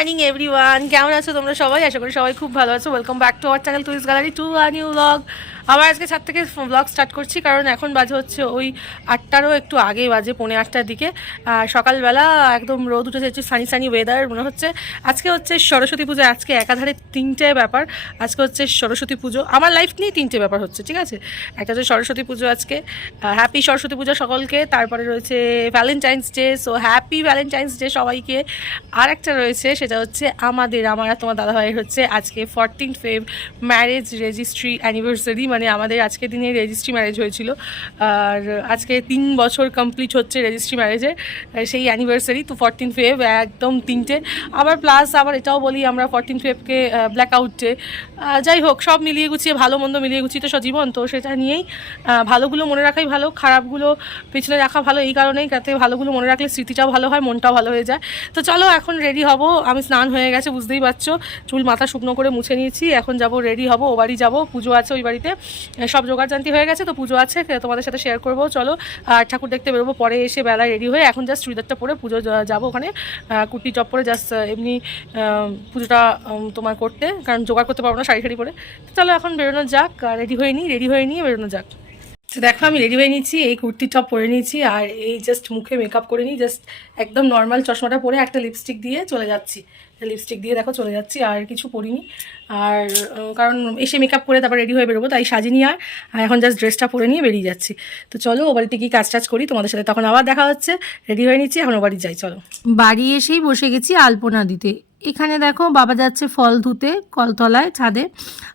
Morning everyone, কেমন আছো তোমরা সবাই? আশা করি সবাই খুব ভালো আছো। Welcome back to our channel Twice Gallery to a new blog. আবার আজকে ছাদ থেকে ব্লগ স্টার্ট করছি, কারণ এখন বাজে হচ্ছে ওই 8টারও একটু আগে বাজে, 8:45টার দিকে। সকালবেলা একদম রোদ উঠেছে, একটু সানি সানি ওয়েদার মনে হচ্ছে। আজকে হচ্ছে সরস্বতী পুজো। আজকে একাধারে 3টে ব্যাপার। আজকে হচ্ছে সরস্বতী পুজো, আমার লাইফ নিয়ে 3টে ব্যাপার হচ্ছে, ঠিক আছে? একটা হচ্ছে সরস্বতী পুজো আজকে, হ্যাপি সরস্বতী পুজো সকলকে। তারপরে রয়েছে Valentine's day, so happy Valentine's day সবাইকে। আর একটা রয়েছে, সেটা হচ্ছে আমার আর তোমার দাদাভাইয়ের হচ্ছে আজকে 14 ফেব ম্যারেজ রেজিস্ট্রি অ্যানিভার্সারি, মানে আমাদের আজকে দিনে রেজিস্ট্রি ম্যারেজ হয়েছিল। আর আজকে 3 বছর কমপ্লিট হচ্ছে রেজিস্ট্রি ম্যারেজের, সেই অ্যানিভার্সারি। তো 14 ফেব একদম 3টে। আবার প্লাস আবার এটাও বলি আমরা 14 ফেবকে ব্ল্যাক আউট ডে। যাই হোক, সব মিলিয়ে গুছিয়ে, ভালো মন্দ মিলিয়ে গুছিয়ে তো সজীবন, তো সেটা নিয়েই ভালোগুলো মনে রাখাই ভালো, খারাপগুলো পেছনে রাখা ভালো। এই কারণেই, যাতে ভালোগুলো মনে রাখলে স্মৃতিটাও ভালো হয়, মনটাও ভালো হয়ে যায়। তো চলো এখন রেডি হব। আমি স্নান হয়ে গেছে, বুঝতেই পারছো, চুল মাথা শুকনো করে মুছে নিয়েছি। এখন যাব, রেডি হব, ও বাড়ি যাবো, পুজো আছে ওই বাড়িতে। সব জোগাড়জান্তি হয়ে গেছে, তো পুজো আছে, তোমাদের সাথে শেয়ার করবো। চলো, আর ঠাকুর দেখতে বেরোবো পরে এসে, বেলায় রেডি হয়ে। এখন জাস্ট চুড়িদারটা পরে পুজো যাবো ওখানে, কুর্তি টপ পরে জাস্ট এমনি পুজোটা তোমার করতে, কারণ জোগাড় করতে পারবো না শাড়ি শাড়ি পরে। তো চলো এখন বেরোনো যাক, রেডি হয়ে নিয়ে বেরোনো যাক। তো দেখো, আমি রেডি হয়ে নিয়েছি, এই কুর্তি টপ পরে নিয়েছি, আর এই জাস্ট মুখে মেকআপ করে নিই, জাস্ট একদম নর্মাল চশমাটা পরে একটা লিপস্টিক দিয়ে চলে যাচ্ছি। লিপস্টিক দিয়ে দেখো চলে যাচ্ছি, আর কিছু পরিনি। আর কারণ এসে মেকআপ করে তারপর রেডি হয়ে বেরোবো, তাই সাজিনি। আর এখন জাস্ট ড্রেসটা পরে নিয়ে বেরিয়ে যাচ্ছি। তো চলো, ও বাড়িতে গিয়ে কাজ টাজ করি, তোমাদের সাথে তখন আবার দেখা হচ্ছে। রেডি হয়ে নিচ্ছি, এখন ও বাড়ি যাই। চলো, বাড়ি এসেই বসে গেছি আলপনা দিতে। এখানে দেখো বাবা যাচ্ছে ফল ধুতে কলতলায় ছাদে,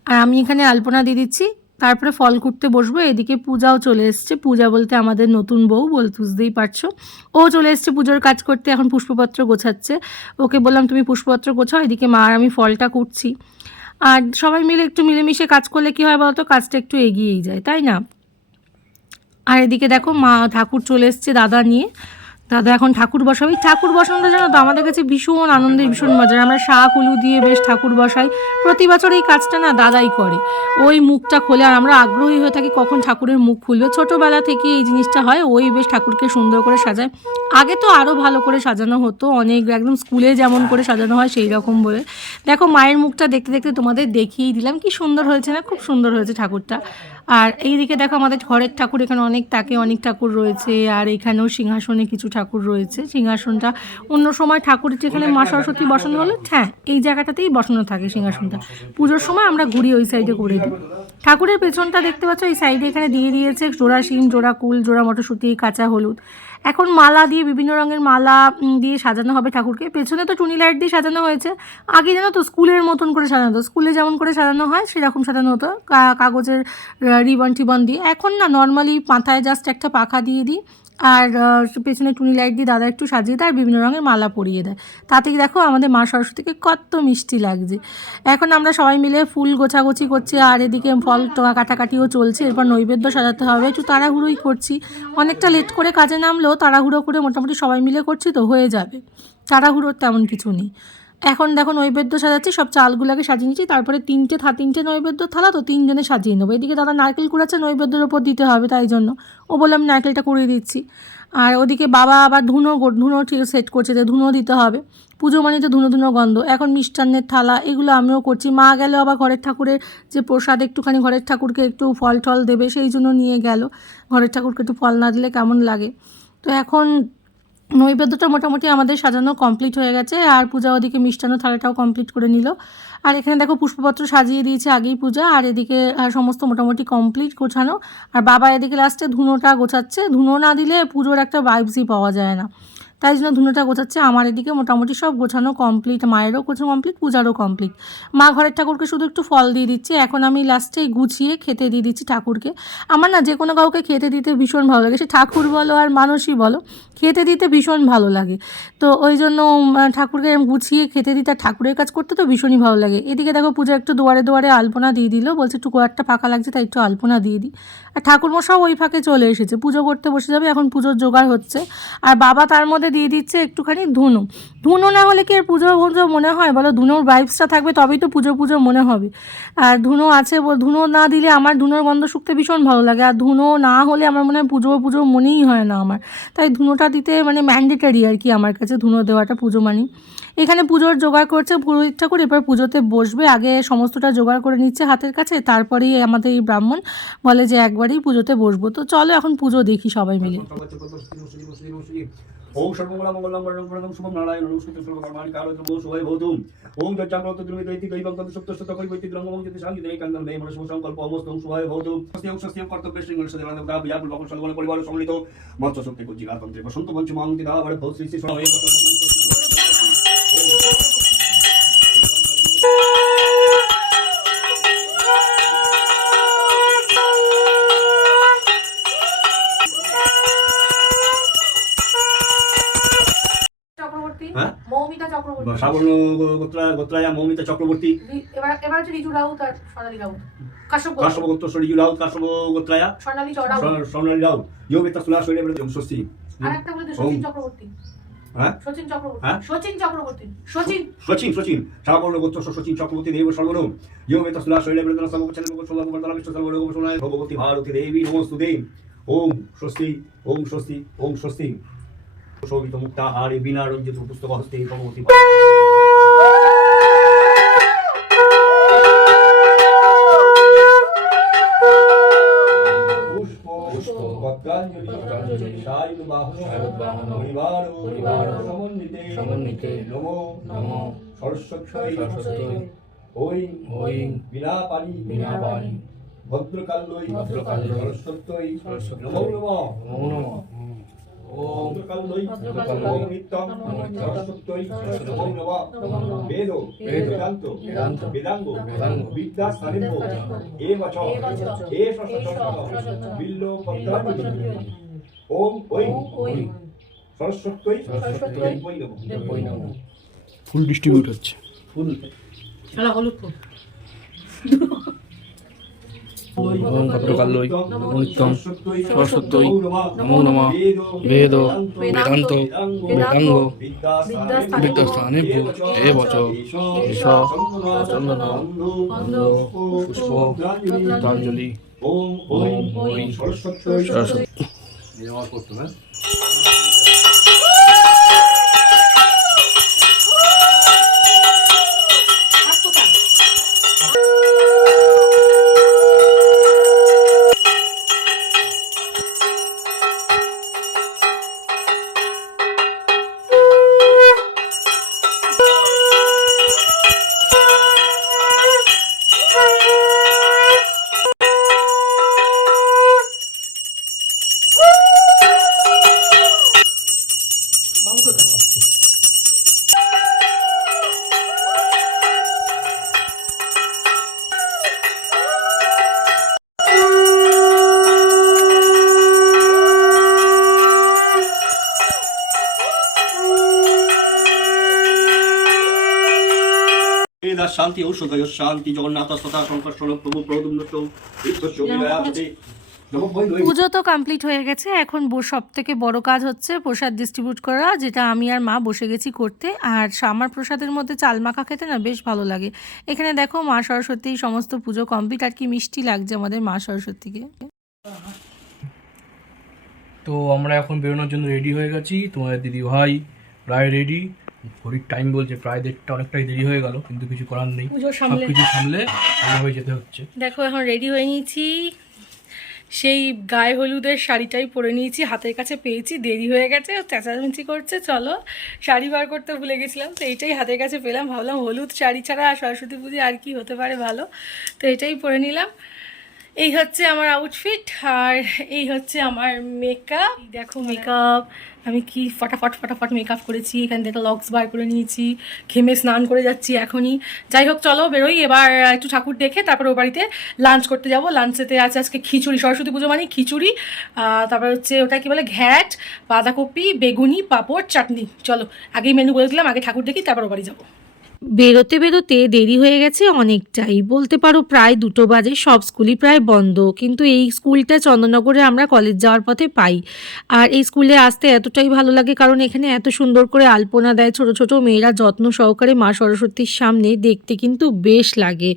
আর আমি এখানে আলপনা দিয়ে দিচ্ছি। তারপরে ফল কুটতে বসবো। এদিকে পূজাও চলে এসছে। পূজা বলতে আমাদের নতুন বউ, বুঝতেই পারছো। ও চলে এসছে পুজোর কাজ করতে, এখন পুষ্পপত্র গোছাচ্ছে। ওকে বললাম তুমি পুষ্পপত্র গোছাও, এদিকে মা আর আমি ফলটা কুটছি। আর সবাই মিলে একটু মিলেমিশে কাজ করলে কী হয় বলতো, কাজটা একটু এগিয়েই যায়, তাই না? আর এদিকে দেখো মা ঠাকুর চলে এসছে দাদা নিয়ে। দাদা এখন ঠাকুর বসাবে। ঠাকুর বসানোটা জানো তো আমাদের কাছে ভীষণ আনন্দের, ভীষণ মজার। আমরা শাক উলু দিয়ে বেশ ঠাকুর বসাই। প্রতি বছর এই কাজটা না দাদাই করে। ওই মুখটা খোলে, আর আমরা আগ্রহী হয়ে থাকি কখন ঠাকুরের মুখ খুলবে। ছোটোবেলা থেকে এই জিনিসটা হয়, ওই বেশ ঠাকুরকে সুন্দর করে সাজায়। আগে তো আরও ভালো করে সাজানো হতো, অনেক একদম স্কুলে যেমন করে সাজানো হয় সেই রকম বলে। দেখো মায়ের মুখটা দেখতে দেখতে তোমাদের দেখিয়েই দিলাম, কি সুন্দর হয়েছে না? খুব সুন্দর হয়েছে ঠাকুরটা। আর এইদিকে দেখো আমাদের ঘরের ঠাকুর, এখানে অনেক তাকে অনেক ঠাকুর রয়েছে। আর এখানেও সিংহাসনে কিছু ঠাকুর রয়েছে। সিংহাসনটা অন্য সময় ঠাকুরের যেখানে মা সরস্বতী বসানো হলে, হ্যাঁ এই জায়গাটাতেই বসানো থাকে সিংহাসনটা। পুজোর সময় আমরা ঘুরি ওই সাইডে করে দিই। ঠাকুরের পেছনটা দেখতে পাচ্ছ, এই সাইডে এখানে দিয়ে দিয়েছে জোড়া শিম, জোড়া কুল, জোড়া মটরশুঁটি, কাঁচা হলুদ। এখন মালা দিয়ে, বিভিন্ন রঙের মালা দিয়ে সাজানো হবে ঠাকুরকে। পেছনে তো টুনি লাইট দিয়ে সাজানো হয়েছে। আগে জানো তো স্কুলের মতন করে সাজানো হতো, স্কুলে যেমন করে সাজানো হয় সেরকম সাজানো হতো, কাগজের রিবন টিবন দিয়ে। এখন না নর্মালি মাথায় জাস্ট একটা পাখা দিয়ে দিই, আর পেছনে টুনি লাইট দিয়ে দাদা একটু সাজিয়ে দেয়, আর বিভিন্ন রঙের মালা পরিয়ে দেয়। তাতেই দেখো আমাদের মা সরস্বতীকে কত মিষ্টি লাগছে। এখন আমরা সবাই মিলে ফুল গোছাগুছি করছি, আর এদিকে ফল কাটাকাটিও চলছে। এরপর নৈবেদ্য সাজাতে হবে, একটু তাড়াহুড়োই করছি। অনেকটা লেট করে কাজে নামলেও তাড়াহুড়ো করে মোটামুটি সবাই মিলে করছি, তো হয়ে যাবে, তাড়াহুড়োর তেমন কিছু নেই। এখন দেখো নৈবেদ্য সাজাচ্ছি, সব চালগুলোকে সাজিয়ে নিচ্ছি। তারপরে তিনটে নৈবেদ্য থালা, তো 3জনে সাজিয়ে নেবো। এদিকে দাদা নারকেল কুড়াচ্ছে, নৈবেদ্যের ওপর দিতে হবে, তাই জন্য ও বললাম নারকেলটা কুড়িয়ে দিচ্ছি। আর ওদিকে বাবা আবার ধুনো ঠিক সেট করছে, যে ধুনো দিতে হবে। পুজো মানে তো ধুনো ধুনো গন্ধ। এখন মিষ্টান্নের থালা, এগুলো আমিও করছি। মা গেলেও আবার ঘরের ঠাকুরের যে প্রসাদ, একটুখানি ঘরের ঠাকুরকে একটু ফল টল দেবে, সেই জন্য নিয়ে গেল। ঘরের ঠাকুরকে একটু ফল না দিলে কেমন লাগে। তো এখন নৈবেদ্যটা মোটামুটি আমাদের সাজানো কমপ্লিট হয়ে গেছে, আর পূজা ওদিকে মিষ্টান্ন থালাটাও কমপ্লিট করে নিল। আর এখানে দেখো পুষ্পপত্র সাজিয়ে দিয়েছে আগেই পূজা, আর এদিকে সমস্ত মোটামুটি কমপ্লিট গোছানো। আর বাবা এদিকে লাস্টে ধুনোটা গোছাচ্ছে। ধুনো না দিলে পুজোর একটা ভাইবসই পাওয়া যায় না, তাই জন্য ধুনোটা গোছাচ্ছে। আমার এদিকে মোটামুটি সব গোছানো কমপ্লিট, মায়েরও গোছানো কমপ্লিট, পূজারও কমপ্লিট। মা ঘরের ঠাকুরকে শুধু একটু ফল দিয়ে দিচ্ছে। এখন আমি লাস্টে গুছিয়ে খেতে দিয়ে দিচ্ছি ঠাকুরকে। আমার না যে কোনো কাউকে খেতে দিতে ভীষণ ভালো লাগে, সে ঠাকুর বলো আর মানুষই বলো, খেতে দিতে ভীষণ ভালো লাগে। তো ওই জন্য ঠাকুরকে গুছিয়ে খেতে দিতে, আর ঠাকুরের কাজ করতে তো ভীষণই ভালো লাগে। এদিকে দেখো পূজা একটু দুয়ারে দুয়ারে আলপনা দিয়ে দিল, বলছে একটু গোয়ারটা ফাঁকা লাগছে, তাই একটু আলপনা দিয়ে দিই। আর ঠাকুরমশাও ওই ফাঁকে চলে এসেছে, পুজো করতে বসে যাবে, এখন পুজোর জোগাড় হচ্ছে। আর বাবা তার মধ্যে দিয়ে দিচ্ছে একটুখানি ধুনো। ধুনো না হলে কি আর পুজো পুজো মনে হয় বলো? ধুনোর ভাইবসটা থাকবে তবেই তো পুজো পুজো মনে হবে। আর ধুনো আছে, ধুনো না দিলে আমার ধুনোর গন্ধ শুকতে ভীষণ ভালো লাগে, আর ধুনো না হলে আমার মনে হয় পুজো পুজো মনেই হয় না আমার। তাই ধুনোটা দিতে মানে ম্যান্ডেটারি আর কি আমার কাছে, ধুনো দেওয়াটা পুজো মানি। এখানে পুজোর জোগাড় করছে পুরোহিত ঠাকুর, এবার পুজোতে বসবে। আগে সমস্তটা জোগাড় করে নিচ্ছে হাতের কাছে, তারপরেই আমাদের এই ব্রাহ্মণ বলে যে একবারই পুজোতে বসবো। তো চলো এখন পুজো দেখি সবাই মিলে। ओम सर्वमंगल मंगलम वरदं शुभम नारायण नमस्कृत्य सर्वकर्माणि कारयतु शुभाय भवतु ओम दच्चामृत दुर्मिदैति दैवं तत् सप्तशत कविति ब्रह्मं यति शान्ति देहि कंदन मे मनसो संकल्प अमस्तु शुभाय भवतु स्वस्ति कर्तव्य श्रींगल सदेवान देवता व्यापुल भगवान सर्वण परिवार सम्मिलित मत्स्य शक्ति को जिला तंत्रे बसंत पंच मांगति दा बड़ भव श्री श्री स्वामी চক্রবর্তী, হ্যাঁ? মৌমিতা চক্রবর্তী, শ্রাবণ গোত্রায়া মৌমিতা চক্রবর্তী, এবার হচ্ছে রিজু রাউত আর সোনালী রাউত, কাশ্যপ গোত্র সরিজু রাউত, কাশ্যপ গোত্রায়া সোনালী রাউত, সোনালী রাউত, যোগিতা সুলা শৈলে বলে স্বস্তি। আরেকটা বলে সচিন চক্রবর্তী, হ্যাঁ সচিন চক্রবর্তী, হ্যাঁ? সচিন চক্রবর্তী, সচিন সচিন শ্রাবণ গোত্র সচিন চক্রবর্তী দেব সর্বনম যোগিতা সুলা শৈলে বলে সর্বচন্দ্র গোস্বামী গোবর্ধন বিষ্ণু সর্বলোক সোনায় ভগবতী ভারতী দেবী নমস্তুতে ওম স্বস্তি ওম স্বস্তি ওম স্বস্তি শোভিত মুক্তা হারে বিনা রঞ্জিত পুস্তক হস্তে ভগবতী সমন্বিতে নমো নমো সরস্বতী ওই বিনা পানি ভদ্রকাল্যই সরস্বতী নমো নমো ওম ওম নিত্যং সরস্বতী নমো নমঃ বেদ বেদান্ত বেদাঙ্গ বিদ্যা সানিধ্য এবচ এষ সরস্বতী বিল্লো পত্রাণি ওম ওই সরস্বতী ওই নমঃ ফুল ডিস্ট্রিবিউট হচ্ছে ফুল চলো হলুদ ফুল ওম ভদ্রকাল্যই নিত্যং সরস্বতী নমো নমঃ বেদ বেদান্ত বেদাঙ্গ বিদ্যাস্থানেভ্যো এবচ এষ চন্দন পুষ্প পুষ্পাঞ্জলি ওম ওই সরস্বতী। নেওয়ার করতো না শান্তি ঔষধ শান্তি জগন্নাথ তথা শঙ্কর প্রভু প্রদুম্ন পুজো তো কমপ্লিট হয়ে গেছে। এখন সব থেকে বড় কাজ হচ্ছে প্রসাদ ডিস্ট্রিবিউট করা, যেটা আমি আর মা বসে গেছি করতে। আর আমার প্রসাদের মধ্যে চাল মাখা খেতে না বেশ ভালো লাগে। এখানে দেখো মা সরস্বতীর সমস্ত পুজো কমপ্লিট, আর কি মিষ্টি লাগছে আমাদের মা সরস্বতীকে। তো আমরা এখন বেরোনোর জন্য রেডি হয়ে গেছি। তোমাদের দিদি ভাই প্রায় রেডি। ঘড়ির টাইম বলছে প্রায় 1:30, অনেকটাই দেরি হয়ে গেল, কিন্তু কিছু করার নেই, সব কিছু সামলে এইভাবে যেতে হচ্ছে। দেখো এখন রেডি হয়ে নিয়েছি, সেই গায়ে হলুদের শাড়িটাই পরে নিয়েছি, হাতের কাছে পেয়েছি, দেরি হয়ে গেছে, চেঁচামেচি করছে চলো শাড়ি বার করতে ভুলে গেছিলাম, তো এইটাই হাতের কাছে পেলাম, ভাবলাম হলুদ শাড়ি ছাড়া সরস্বতী পুজো আর কি হতে পারে ভালো, তো এটাই পরে নিলাম। এই হচ্ছে আমার আউটফিট আর এই হচ্ছে আমার মেকআপ। দেখো মেকআপ আমি কি ফটাফট মেকআপ করেছি, এখান থেকে লক্স বার করে নিয়েছি, ঘেমে স্নান করে যাচ্ছি এখনই। যাই হোক চলো বেরোই এবার, একটু ঠাকুর দেখে তারপর ও বাড়িতে লাঞ্চ করতে যাব। লাঞ্চেতে আছে আজকে খিচুড়ি, সরস্বতী পুজো মানে খিচুড়ি, তারপর হচ্ছে ওটা কি বলে ঘ্যাট, বাঁধাকপি, বেগুনি, পাঁপড়, চাটনি। চলো আগেই মেনু বলে দিলাম, আগে ঠাকুর দেখি তারপর ও বাড়ি যাবো। বেরোতে বেরোতে দেরি হয়ে গেছে অনেকটাই, বলতে পারো প্রায় 2টো বাজে। সব স্কুলই প্রায় বন্ধ, কিন্তু এই স্কুলটা চন্দননগরে আমরা কলেজ যাওয়ার পথে পাই। আর এই স্কুলে আসতে এতটাই ভালো লাগে, কারণ এখানে এত সুন্দর করে আলপনা দেয়, ছোট ছোট মেয়েরা যত্ন সহকারে মা সরস্বতীর সামনে, দেখতে কিন্তু বেশ লাগে,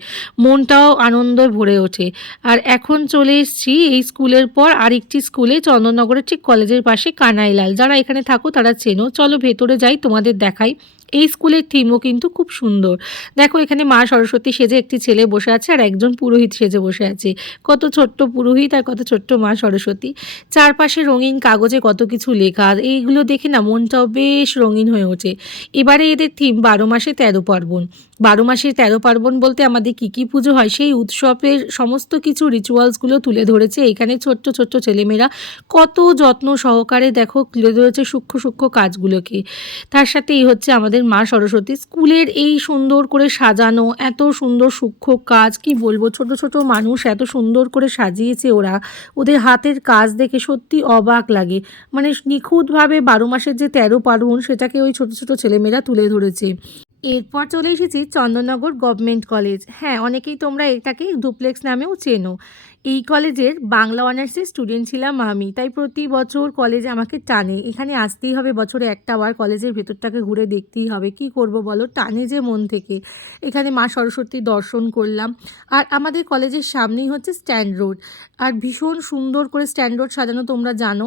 মনটাও আনন্দে ভরে ওঠে। আর এখন চলে এসেছি এই স্কুলের পর আরেকটি স্কুলে, চন্দননগরের ঠিক কলেজের পাশে কানাইলাল। যারা এখানে থাকো তারা চেনো, চলো ভেতরে যাই তোমাদের দেখাই। এই স্কুলের থিমও কিন্তু খুব সুন্দর। দেখো এখানে মা সরস্বতী সেজে একটি ছেলে বসে আছে আর একজন পুরোহিত সেজে বসে আছে। কত ছোট্ট পুরোহিত আর কত ছোট্ট মা সরস্বতী। চারপাশে রঙিন কাগজে কত কিছু লেখা, এইগুলো দেখে না মনটাও বেশ রঙিন হয়ে ওঠে। এবারে এদের থিম 12 মাসে 13 পার্বণ। 12 মাসে 13 পার্বণ বলতে আমাদের কী কী পুজো হয় সেই উৎসবের সমস্ত কিছু রিচুয়ালসগুলো তুলে ধরেছে এখানে। ছোট্ট ছোট্ট ছেলেমেয়েরা কত যত্ন সহকারে দেখো তুলে ধরেছে সূক্ষ্ম সূক্ষ্ম কাজগুলোকে। তার সাথেই হচ্ছে আমাদের মা সরস্বতী। স্কুলের এই সুন্দর করে সাজানো, এত সুন্দর সূক্ষ্ম কাজ, কি বলবো, ছোট ছোট মানুষ এত সুন্দর করে সাজিয়েছে ওরা। ওদের হাতের কাজ দেখে সত্যি অবাক লাগে। মানে নিখুঁতভাবে 12 মাসের যে 13 পার্বণ সেটাকে ওই ছোট ছোট ছেলেমেয়েরা তুলে ধরেছে। এরপর চলে এসেছি চন্দননগর গভর্নমেন্ট কলেজ। হ্যাঁ, অনেকেই তোমরা এটাকে ডুপ্লেক্স নামেও চেনো। এই কলেজের বাংলা অনার্সের স্টুডেন্ট ছিলাম আমি, তাই প্রতি বছর কলেজে আমাকে টানে। এখানে আসতেই হবে, বছরে একটা বার কলেজের ভেতরটাকে ঘুরে দেখতেই হবে। কি করব বলো, টানে যে মন থেকে। এখানে মা সরস্বতীর দর্শন করলাম। আর আমাদের কলেজের সামনেই হচ্ছে স্ট্যান্ড রোড, আর ভীষণ সুন্দর করে স্ট্যান্ড রোড সাজানো, তোমরা জানো।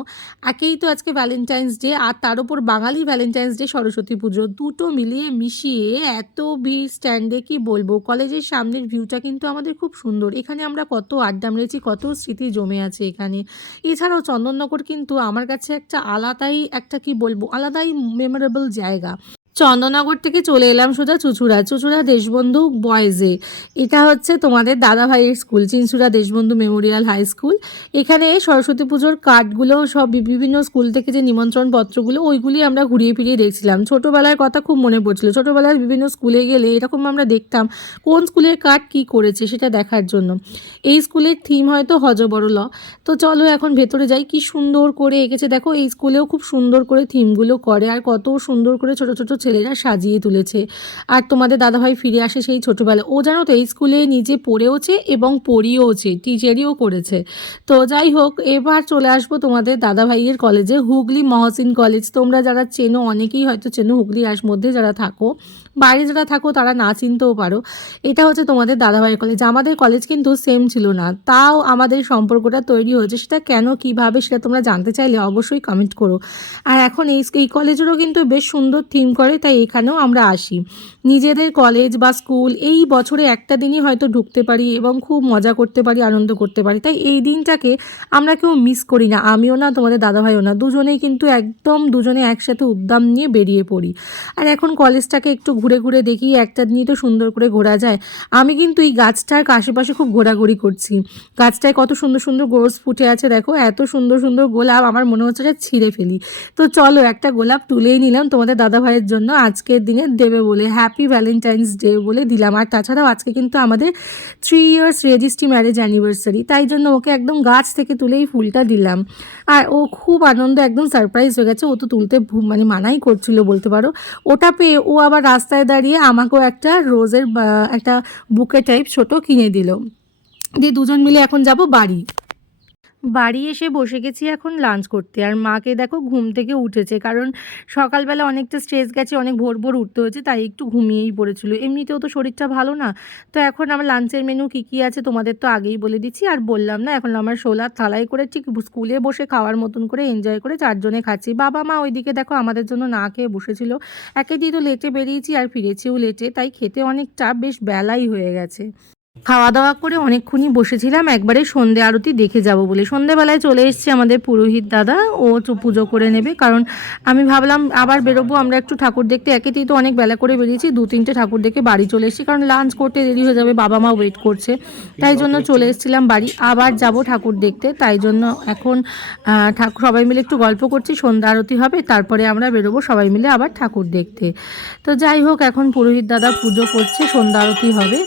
একেই তো আজকে ভ্যালেন্টাইন্স ডে, আর তার উপর বাঙালি ভ্যালেন্টাইন্স ডে, সরস্বতী পুজো, দুটো মিলিয়ে মিশিয়ে এত ভিড় স্ট্যান্ডে, কি বলবো। কলেজের সামনের ভিউটা কিন্তু আমাদের খুব সুন্দর। এখানে আমরা কত আড্ডা মেরেছি, কত স্মৃতি জমে আছে এখানে। এছাড়াও চন্দননগর কিন্তু আমার কাছে একটা আলাদাই, একটা কি বলবো, আলাদাই মেমোরেবল জায়গা। চন্দননগর থেকে চলে এলাম সোজা চুঁচুড়া দেশবন্ধু বয়েজে। এটা হচ্ছে তোমাদের দাদা ভাইয়ের school, Chinsurah Deshbandhu memorial high school. এখানে সরস্বতী পুজোর কার্ডগুলো সব বিভিন্ন স্কুল থেকে যে নিমন্ত্রণ পত্রগুলো, ওইগুলি আমরা ঘুরিয়ে ফিরিয়ে দেখছিলাম। ছোটোবেলার কথা খুব মনে পড়ছিল। ছোটোবেলায় বিভিন্ন স্কুলে গেলে এরকম আমরা দেখতাম কোন স্কুলের কার্ড কী করেছে সেটা দেখার জন্য। এই স্কুলের থিম হয়তো হযবরল। তো চলো এখন ভেতরে যাই। কি সুন্দর করে এঁকেছে দেখো, এই স্কুলেও খুব সুন্দর করে থিমগুলো করে, আর কত সুন্দর করে ছোট ছোট ছেলেরা সাজিয়ে তুলেছে। আর তোমাদের দাদাভাই ফিরে আসে সেই ছোটোবেলা। ও জানো তো এই স্কুলে নিজে পড়েওছে এবং পড়িয়েওছে, টিচারিও করেছে। তো যাই হোক, এবার চলে আসবো তোমাদের দাদাভাইয়ের কলেজে, হুগলি মহসিন কলেজ। তোমরা যারা চেনো, অনেকেই হয়তো চেনো, হুগলি মধ্যে যারা থাকো, বাইরে যারা থাকো তারা না চিনতেও পারো। এটা হচ্ছে তোমাদের দাদাভাইয়ের কলেজ। আমাদের কলেজ কিন্তু সেম ছিল না, তাও আমাদের সম্পর্কটা তৈরি হয়েছে। সেটা কেন, কিভাবে, সেটা তোমরা জানতে চাইলে অবশ্যই কমেন্ট করো। আর এখন এই কলেজেরও কিন্তু বেশ সুন্দর থিম করে, তাই এখানেও আমরা আসি। নিজেদের কলেজ বা স্কুল এই বছরে একটা দিনই হয়তো ঢুকতে পারি এবং খুব মজা করতে পারি, আনন্দ করতে পারি। তাই এই দিনটাকে আমরা কেউ মিস করি না, আমিও না, তোমাদের দাদাভাইও না। দুজনেই কিন্তু একদম দুজনে একসাথে উদ্যম নিয়ে বেরিয়ে পড়ি। আর এখন কলেজটাকে একটু ঘুরে ঘুরে দেখি, একটা দিনই তো সুন্দর করে ঘোরা যায়। আমি কিন্তু এই গাছটার আশেপাশে খুব ঘোরাঘুরি করছি। গাছটায় কত সুন্দর সুন্দর গোলাপ ফুটে আছে দেখো, এত সুন্দর সুন্দর গোলাপ, আমার মনে হচ্ছে যে ছিঁড়ে ফেলি। তো চলো একটা গোলাপ তুলেই নিলাম তোমাদের দাদা ভাইয়ের জন্য, আজকের দিনে দেবে বলে, হ্যাপি ভ্যালেন্টাইন্স ডে বলে দিলাম। আর তাছাড়াও আজকে কিন্তু আমাদের 3 ইয়ার্স রেজিস্ট্রি ম্যারেজ অ্যানিভার্সারি, তাই জন্য ওকে একদম গাছ থেকে তুলেই ফুলটা দিলাম। আর ও খুব আনন্দ, একদম সারপ্রাইজ হয়ে গেছে। ও তো তুলতে মানে মানাই করছিল বলতে পারো। ওটা পেয়ে ও আবার রাস্তায় দাঁড়িয়ে আমাকেও একটা রোজের একটা বুকে টাইপ ছোট কিনে দিল। দিয়ে দুজন মিলে এখন যাব বাড়ি। বাড়ি এসে বসে গেছি এখন লাঞ্চ করতে। আর মাকে দেখো ঘুম থেকে উঠেছে, কারণ সকালবেলা অনেকটা স্ট্রেস গেছে, অনেক ভোর ভোর উঠতে হয়েছে, তাই একটু ঘুমিয়েই পড়েছিল। এমনিতেও তো শরীরটা ভালো না। তো এখন আমার লাঞ্চের মেনু কী কী আছে তোমাদের তো আগেই বলে দিচ্ছি, আর বললাম না। এখন আমার শোলার থালায় করে ঠিক স্কুলে বসে খাওয়ার মতন করে এনজয় করে 4 জনে খাচ্ছি। বাবা মা ওইদিকে দেখো আমাদের জন্য না খেয়ে বসেছিল। একে দিয়ে তো লেটে বেরিয়েছি আর ফিরেছিও লেটে, তাই খেতে অনেকটা বেশ বেলাই হয়ে গেছে। খাওয়া দাওয়া করে অনেকক্ষণই বসেছিলাম একবারে সন্ধে আরতি দেখে যাব বলে। সন্ধেবেলায় চলে এসেছে আমাদের পুরোহিত দাদা, ও পুজো করে নেবে। কারণ আমি ভাবলাম আবার বেরোবো আমরা একটু ঠাকুর দেখতে, একেতেই তো অনেক বেলা করে বেরিয়েছি, 2-3টে ঠাকুর দেখে বাড়ি চলে এসেছি, কারণ লাঞ্চ করতে দেরি হয়ে যাবে, বাবা মা ওয়েট করছে। তাই জন্য চলে এসেছিলাম বাড়ি, আবার যাব ঠাকুর দেখতে। তাই জন্য এখন সবাই মিলে একটু গল্প করছি, সন্ধ্যা আরতি হবে, তারপরে আমরা বেরোবো সবাই মিলে আবার ঠাকুর দেখতে। তো যাই হোক, এখন পুরোহিত দাদা পুজো করছে, সন্ধ্যা আরতি হবে।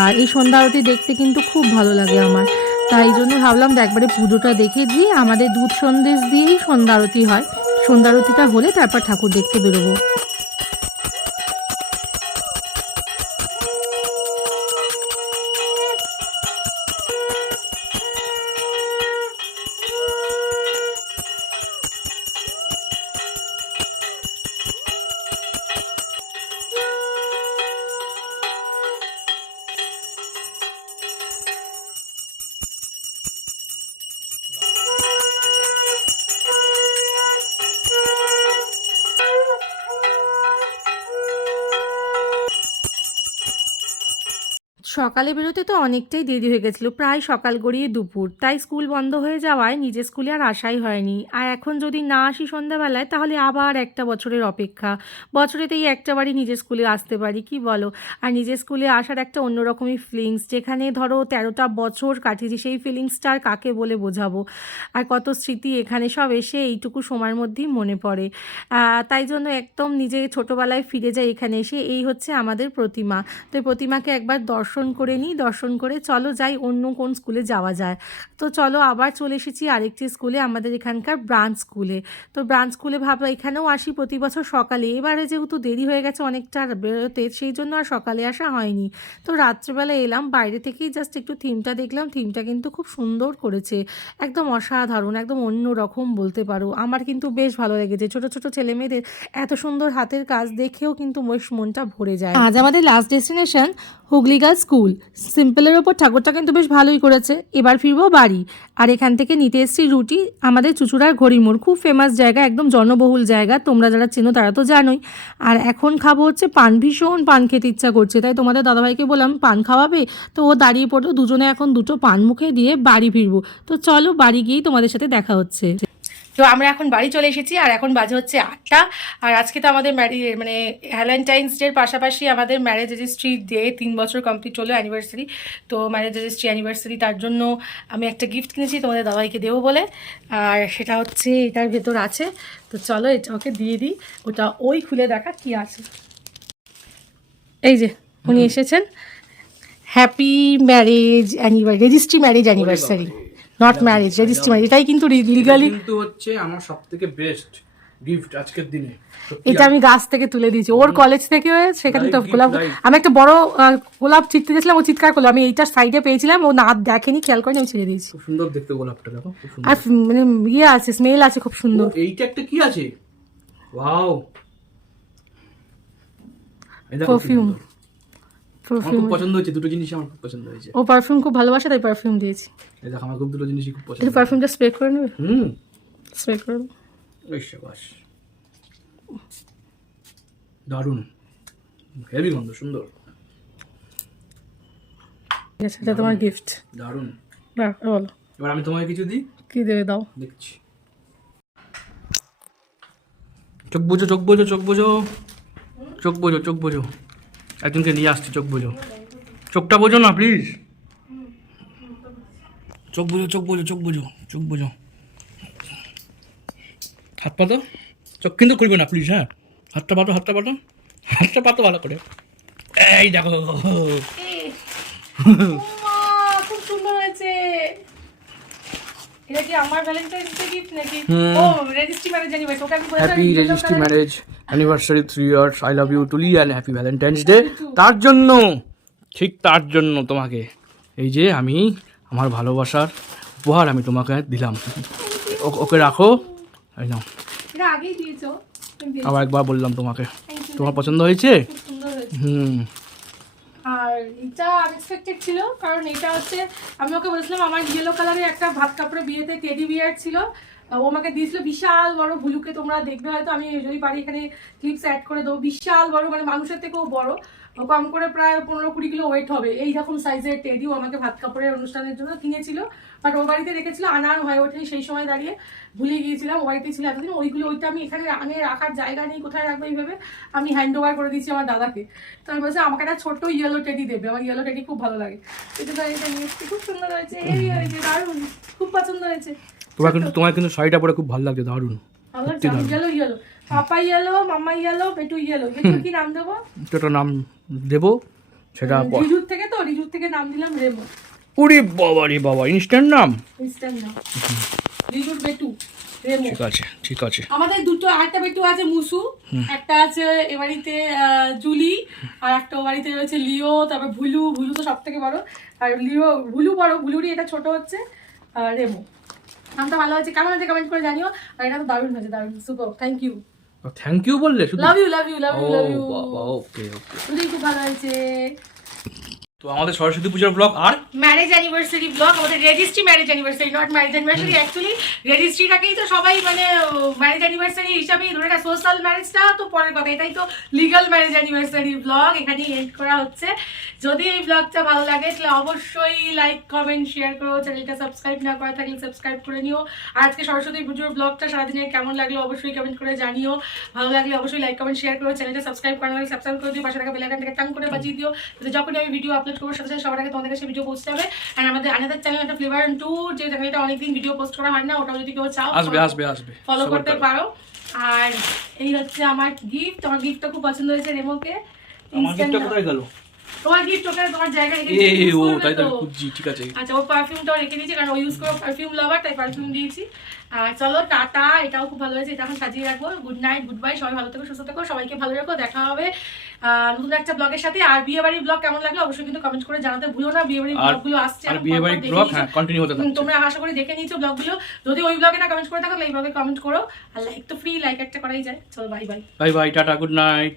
আর এই সন্ধ্যা আরতি দেখতে কিন্তু খুব ভালো লাগে আমার, তাই জন্য ভাবলাম একবারে পুজোটা দেখে দিয়ে আমাদের দুধ সন্দেশ দিয়েই সন্ধ্যা আরতি হয়। সন্ধ্যা আরতিটা হলে তারপর ঠাকুর দেখতে বেরোবো। সকালে বেরোতে তো অনেকটাই দেরি হয়ে গেছিলো, প্রায় সকাল গড়িয়ে দুপুর, তাই স্কুল বন্ধ হয়ে যাওয়ায় নিজের স্কুলে আর আসাই হয়নি। আর এখন যদি না আসি সন্ধ্যাবেলায় তাহলে আবার একটা বছরের অপেক্ষা, বছরেতেই একটা বারই নিজের স্কুলে আসতে পারি, কি বলো? আর নিজের স্কুলে আসার একটা অন্যরকমই ফিলিংস, যেখানে ধরো 13টা বছর কাটিয়েছি, সেই ফিলিংসটা আর কাকে বলে বোঝাবো। আর কত স্মৃতি এখানে সব এসে এইটুকু সময়ের মধ্যেই মনে পড়ে। তাই জন্য একদম নিজে ছোটোবেলায় ফিরে যাই এখানে এসে। এই হচ্ছে আমাদের প্রতিমা, তো এই প্রতিমাকে একবার দর্শন করে নিই, দর্শন করে চলো যাই অন্য কোন স্কুলে যাওয়া যায়। তো চলো আবার চলে এসেছি আরেকটি স্কুলে, আমাদের এখানকার ব্রাঞ্চ স্কুলে। তো ব্রাঞ্চ স্কুলে ভাবলাম এখানেও আসি প্রতি বছর সকালে, এবারে যেহেতু দেরি হয়ে গেছে অনেকটা বেরোতে, সেই জন্য আর সকালে আসা হয়নি। তো রাত্রেবেলা এলাম, বাইরে থেকেই জাস্ট একটু থিমটা দেখলাম, থিমটা কিন্তু খুব সুন্দর করেছে, একদম অসাধারণ, একদম অন্য রকম বলতে পারো। আমার কিন্তু বেশ ভালো লেগেছে, ছোট ছোট ছেলে মেয়েদের এত সুন্দর হাতের কাজ দেখেও কিন্তু বেশ মনটা ভরে যায়। আজ আমাদের last destination Hooghly girls school. সিম্পলের ওপর ঠাকুরটা কিন্তু বেশ ভালোই করেছে। এবার ফিরবো বাড়ি, আর এখান থেকে নিতে এসেছি রুটি আমাদের চুচুড়ার ঘড়িমোড়, খুব ফেমাস জায়গা, একদম জনবহুল জায়গা, তোমরা যারা চেনো তারা তো জানোই। আর এখন খাবো হচ্ছে পান, ভীষণ পান খেতে ইচ্ছা করছে, তাই তোমাদের দাদাভাইকে বললাম পান খাওয়াবে, তো ও দাঁড়িয়ে পড়লো, দুজনে এখন দুটো পান মুখে দিয়ে বাড়ি ফিরবো। তো চলো বাড়ি গিয়েই তোমাদের সাথে দেখা হচ্ছে। তো আমরা এখন বাড়ি চলে এসেছি, আর এখন বাজে হচ্ছে 8টা। আর আজকে তো আমাদের মানে ভ্যালেন্টাইন্স ডের পাশাপাশি আমাদের ম্যারেজ রেজিস্ট্রি ডে 3 বছর কমপ্লিট হলো, অ্যানিভার্সারি। তো ম্যারেজ রেজিস্ট্রি অ্যানিভার্সারি, তার জন্য আমি একটা গিফট কিনেছি তোমাদের দাদাইকে দেবো বলে, আর সেটা হচ্ছে এটার ভেতর আছে। তো চলো এটা ওকে দিয়ে দিই, ওটা ওই খুলে দেখা কি আছে। এই যে উনি এসেছেন, happy marriage anniversary, registry marriage anniversary, not marriage, registry marriage, এটাই কিন্তু লিগালি কিন্তু হচ্ছে আমার সবথেকে বেস্ট গিফট আজকের দিনে। এটা আমি গাছ থেকে তুলে দিয়েছি, ওর কলেজ থেকে, সেখানে তো গোলাপ, আমি একটা বড় গোলাপ ছিটতে গেছিলাম, ও চিৎকার করলো, আমি এইটা সাইডে পেয়েছিলাম, ও না দেখেনি, খেয়াল করেনি, আমি ছেড়ে দিয়েছি। খুব সুন্দর দেখতে গোলাপটা, দেখো খুব সুন্দর। আর মানে ইয়ে আছে, স্মেল আছে খুব সুন্দর। এইটা একটা কি আছে, ওয়াও, পারফিউম, আমার খুব পছন্দ হয়েছে, দুটো জিনিস আমার খুব পছন্দ হয়েছে। ও পারফিউম খুব ভালোবাসে, তাই পারফিউম দিয়েছি। এই দেখো আমার খুব দুটো জিনিসই খুব পছন্দ। একটু পারফিউমটা স্প্রে করে নেবে, স্প্রে করে নেবে। ওই শাবাশ, দারুণ, হেভি গন্ধ, সুন্দর, ঠিক আছে, এটা তোমার গিফট। দারুণ। বলো এবার আমি তোমাকে কিছু দিই, কি দেবে, দাও। দেখছি, চোখ বোঝো, চোখ বোঝো, চোখ বোঝো, চোখ বোঝো, চোখ বোঝো, একজনকে নিয়ে আসছি, চোখ বোঝো, চোখটা বোঝো না প্লিজ, চোখ বোঝো, চোখ বোঝো, চোখ বোঝো, চোখ বোঝো, হাত পাতো, চোখ কিন্তু খুলবে না প্লিজ, হ্যাঁ, হাতটা পাতো, হাতটা পাতো, হাতটা পাতো ভালো করে, এই দেখো, খুব সুন্দর হয়েছে। এটা কি আমার ভ্যালেন্টাইন্স ডে গিফট নাকি? ও রেজিস্ট্রি ম্যারেজ অ্যানিভার্সারি, ওটা আমি বলে happy registry marriage anniversary 3 years, I love you Tuli and happy Valentine's Day. তার জন্য, ঠিক তার জন্য তোমাকে এই যে আমি আমার ভালোবাসার উপহার আমি তোমাকে দিলাম, ওকে রাখো, এই নাও। এটা আগেই দিয়েছো, আবার একবার বললাম তোমাকে, তোমার পছন্দ হয়েছে? খুব সুন্দর হয়েছে। হুম। আর এটা আনএক্সপেক্টেড ছিল, কারণ এটা হচ্ছে আমি ওকে বলেছিলাম আমার ইয়েলো কালারের একটা ভাত কাপড়ে বিয়েতে টেডি বিয়ার ছিল, ও আমাকে দিয়েছিল বিশাল বড় ভুলুকে, তোমরা দেখবে হয়তো, আমি যদি পারি এখানে ক্লিপস অ্যাড করে দেবো, বিশাল বড়, মানে মানুষের থেকেও বড়, কম করে প্রায় 15-20 কিলো ওয়েট হবে, এই রকম সাইজের টেডিও আমাকে ভাত কাপড়ের অনুষ্ঠানের জন্য কিনেছিল, বাট ওর বাড়িতে রেখেছিল, আনার হয়ে ওঠেনি সেই সময় দাঁড়িয়ে, ভুলে গিয়েছিলাম, ও বাড়িতে ছিল এতদিন, ওইটা আমি এখানে আনে রাখার জায়গা নেই, কোথায় রাখবো এইভাবে, আমি হ্যান্ড ওভার করে দিয়েছি আমার দাদাকে। তো আমি বলছি আমাকে একটা ছোট্ট ইয়েলো টেডি দেবে, আমার ইয়েলো টেডি খুব ভালো লাগে, এটা নিয়ে এসেছি, খুব সুন্দর হয়েছে, হেভি হয়েছে, দারুণ, খুব পছন্দ হয়েছে। তোমার কিন্তু শাড়িটা পরে খুব ভালো লাগছে, দারুণ, ভালো লাগছে, ইয়েলো ইয়েলো, পাপা ইয়েলো, মাম্মা ইয়েলো, বেটু ইয়েলো, কি নাম দেবো? একটা নাম দেবো, সেটা রিজুর থেকে নাম দিলাম রেমো। উরি বাবা রে বাবা, ইনস্ট্যান্ট নাম, ইনস্ট্যান্ট নাম, রিজুর বেটু, রেমো। ঠিক আছে, ঠিক আছে। আমাদের দুটো, একটা বেটু আছে মুসু, একটা আছে এ বাড়িতে জুলি, আর একটা ও বাড়িতে রয়েছে লিও, তারপর ভুলু, ভুলু তো সব থেকে বড়, আর লিও, ভুলু বড়, ভুলুরই এটা ছোট হচ্ছে, আর রেমো। নামটা ভালো হয়েছে, কেমন হয়েছে কমেন্ট করে জানিও, আর এটা তো দারুণ হয়েছে, দারুণ, super, thank you. Thank you বললে শুধু? Love you, love you, love you, love you, বাবা, ওকে ওকে, খুব ভালো হয়েছে। তো আমাদের সরস্বতী পুজোর ব্লগ আর ম্যারেজ অ্যানিভার্সারি ব্লগ, আমাদের registry marriage anniversary, not marriage anniversary. Actually রেজিস্ট্রিটাকেই তো সবাই মানে ম্যারেজ অ্যানিভার্সারি হিসাবেই ধরে না, সোশ্যাল ম্যারেজটা তো পরের কথা, এটাই তো লিগাল ম্যারেজ অ্যানিভার্সারি ব্লগ এখানেই এন্ড করা হচ্ছে। যদি এই ব্লগটা ভালো লাগে তাহলে অবশ্যই লাইক কমেন্ট শেয়ার করো, চ্যানেলটা সাবস্ক্রাইব না করা থাকলে সাবস্ক্রাইব করে নিও। আর আজকে সরস্বতী পুজোর ব্লগটা সারাদিনে কেমন লাগলো অবশ্যই কমেন্ট করে জানিও। ভালো লাগলে অবশ্যই লাইক কমেন্ট শেয়ার করো, চ্যানেলটা সাবস্ক্রাইব করা লাগলে সাবস্ক্রাইব করে দিও, পাশে থাকা বেল আইকনটাকে টাং করে বাজিয়ে দিও, যাতে যখনই আমি ভিডিও আপলোড করবো সাথে সাথে সবার আগে তোমাদের কাছে ভিডিও পৌঁছে যাবে। আর আমাদের আনাদার চ্যানেল একটা ফ্লেভার অ্যান্ড ট্যুর, যে চ্যানেলটা অনেকদিন ভিডিও পোস্ট করা হয় না, ওটাও যদি কেউ চাও আসবে ফলো করতে পারো। আর এই হচ্ছে আমার গিফট, আমার গিফটটা খুব পছন্দ হয়েছে রেমোকে। আমার গিফটটা কোথায় গেল? তোমার গিফট ওখানে তোমার জায়গায় রেখে এই দিয়েছি, ও use করবে তাই তো তো? খুঁজছি, ঠিক আছে। আচ্ছা, ওর পারফিউমটাও রেখে দিয়েছি কারণ ও ইউজ করো পারফিউম লাভার, তাই পারফিউম দিয়েছি। আর চলো টাটা, এটাও খুব ভালো হয়েছে, এটা এখন সাজিয়ে রাখবো। গুড নাইট, গুড বাই, সবাই ভালো থেকো, সুস্থ থেকো, সবাইকে ভালো রাখো। দেখা হবে নতুন একটা ব্লগের সাথে। আর বিয়ে বাড়ির ব্লগ কেমন লাগলো অবশ্যই কিন্তু কমেন্ট করে জানাতে ভুলো না। বিয়ে বাড়ির ব্লগগুলো আসছে, আর বিয়ে বাড়ির ব্লগ হ্যাঁ কন্টিনিউ হতে থাকছে। তোমরা আশা করি দেখে নিয়েছো ব্লগগুলো। যদি ওই ব্লগে না কমেন্ট করে থাকো তাহলে এই ব্লগে কমেন্ট করো। আর লাইক তো ফ্রি, লাইক একটা করাই যায়। চলো bye bye, bye bye, tata, good night.